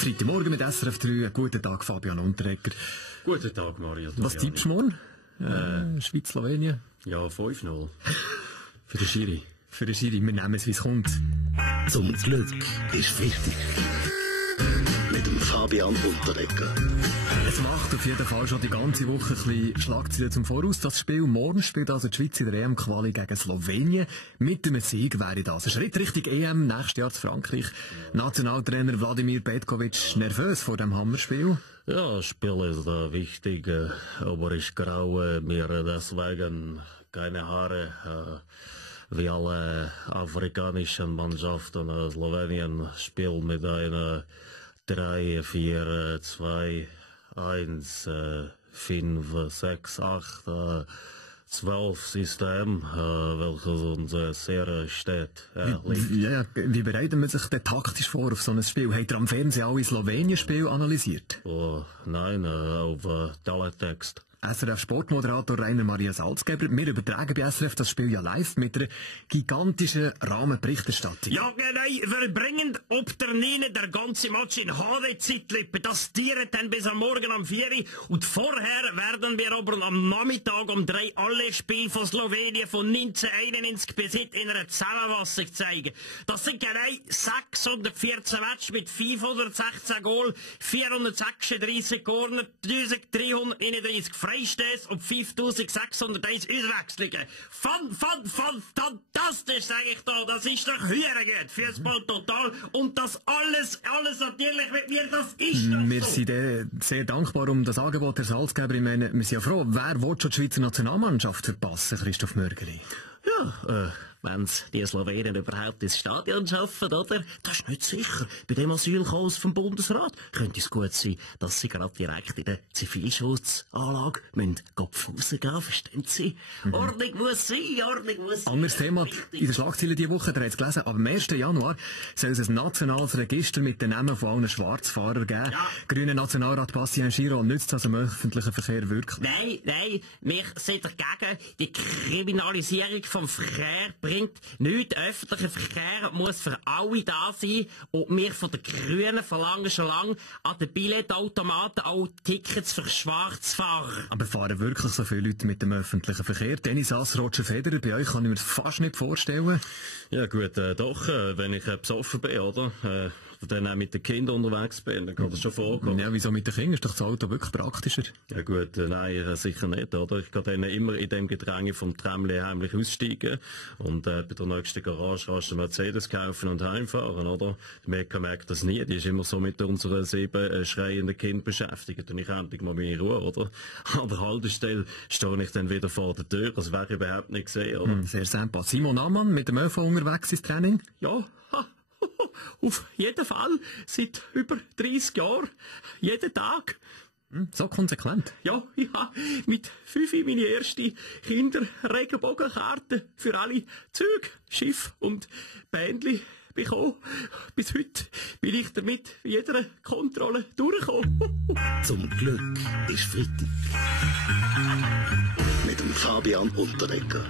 Freitagmorgen mit SRF 3. Guten Tag, Fabian Unterreger. Guten Tag, Mario. Was tippst du morgen? Schweiz-Slowenien? Ja, 5-0. Für den Schiri. Für den Schiri, wir nehmen es, wie es kommt. Zum Glück ist Freitag. Mit dem Fabian Unterreger. Es macht auf jeden Fall schon die ganze Woche ein bisschen Schlagzeilen zum Voraus. Das Spiel morgen spielt also die Schweiz in der EM-Quali gegen Slowenien. Mit einem Sieg wäre das ein Schritt Richtung EM, nächstes Jahr zu Frankreich. Nationaltrainer Wladimir Petkovic nervös vor dem Hammerspiel. Ja, das Spiel ist wichtig, aber ich graue mir deswegen keine Haare. Wie alle afrikanischen Mannschaften, Slowenien spielt mit einer 3-4-2-1, 5-6-8, 12 System, welches uns sehr steht. Wie bereitet man sich denn taktisch vor auf so ein Spiel? Habt ihr am Fernsehen alle Slowenien-Spiele analysiert? Oh, nein, auf Teletext. SRF-Sportmoderator Rainer Maria Salzgeber. Wir übertragen bei SRF das Spiel ja live mit einer gigantischen Rahmenberichterstattung. Ja, nein, wir bringen ob der Nene der ganze Match in HD-Zeitlupe. Das tiert dann bis am Morgen um 4 Uhr. Und vorher werden wir aber am Nachmittag um 3 alle Spiele von Slowenien von 1991 bis heute in einer Zusammenfassung zeigen. Das sind genau 614 Matches mit 516 Goal, 436 Corner, 1331 Freistöße und 5601 Auswechslungen. Fantastisch, sage ich da. Das ist doch gut. Fußball total. Und das alles natürlich mit mir, das ist doch Wir so. sind sehr dankbar um das Angebot, Herr Salzgeber. Ich meine, wir sind ja froh. Wer will schon die Schweizer Nationalmannschaft verpassen, Christoph Mörgeli? Ja, wenn's die Slowenen überhaupt ins Stadion schaffen, oder? Das ist nicht sicher. Bei dem Asylchaos vom Bundesrat könnte es gut sein, dass sie gerade direkt in der Zivilschutzanlage rausgehen, verstehen Sie? Ordnung muss sein, Ordnung muss sein. Anderes Thema in den Schlagzeilen diese Woche, ihr habt es gelesen, ab dem 1. Januar soll es ein nationales Register mit den Namen von allen Schwarzfahrern geben. Ja. Grüner Nationalrat Bastien Giraud nützt das im öffentlichen Verkehr wirklich. Nein, wir sind dagegen. Die Kriminalisierung vom Verkehr bringt nichts. Der öffentliche Verkehr muss für alle da sein. Und wir von den Grünen verlangen schon lange an den Billetautomaten auch Tickets für Schwarzfahrer. Aber fahren wirklich so viele Leute mit dem öffentlichen Verkehr? Tennisass Roger Federer, bei euch kann ich mir das fast nicht vorstellen. Ja gut, doch, wenn ich besoffen bin, oder? Dann auch mit den Kindern unterwegs bin, dann kann das schon vorkommen. Ja, wieso mit den Kindern? Ist doch das Auto wirklich praktischer? Ja gut, nein, sicher nicht, oder? Ich kann dann immer in dem Gedränge vom Tramli heimlich aussteigen und bei der nächsten Garage kannst du einen Mercedes kaufen und heimfahren, oder? Die Mekka merkt das nie, die ist immer so mit unseren 7 schreienden Kindern beschäftigt und ich endlich mal meine Ruhe, oder? An der Haltestelle stehe ich dann wieder vor der Tür, das wäre überhaupt nicht gesehen, oder? Sehr simpel. Simon Ammann mit dem ÖV unterwegs ins Training? Ja, auf jeden Fall. Seit über 30 Jahren. Jeden Tag. So konsequent. Ja, ich habe mit 5 meine erste Kinder-Regenbogenkarte für alle Züge, Schiff und Bändli bekommen. Bis heute bin ich damit bei jeder Kontrolle durchgekommen. Zum Glück ist Freitag. Mit dem Fabian Unterreger.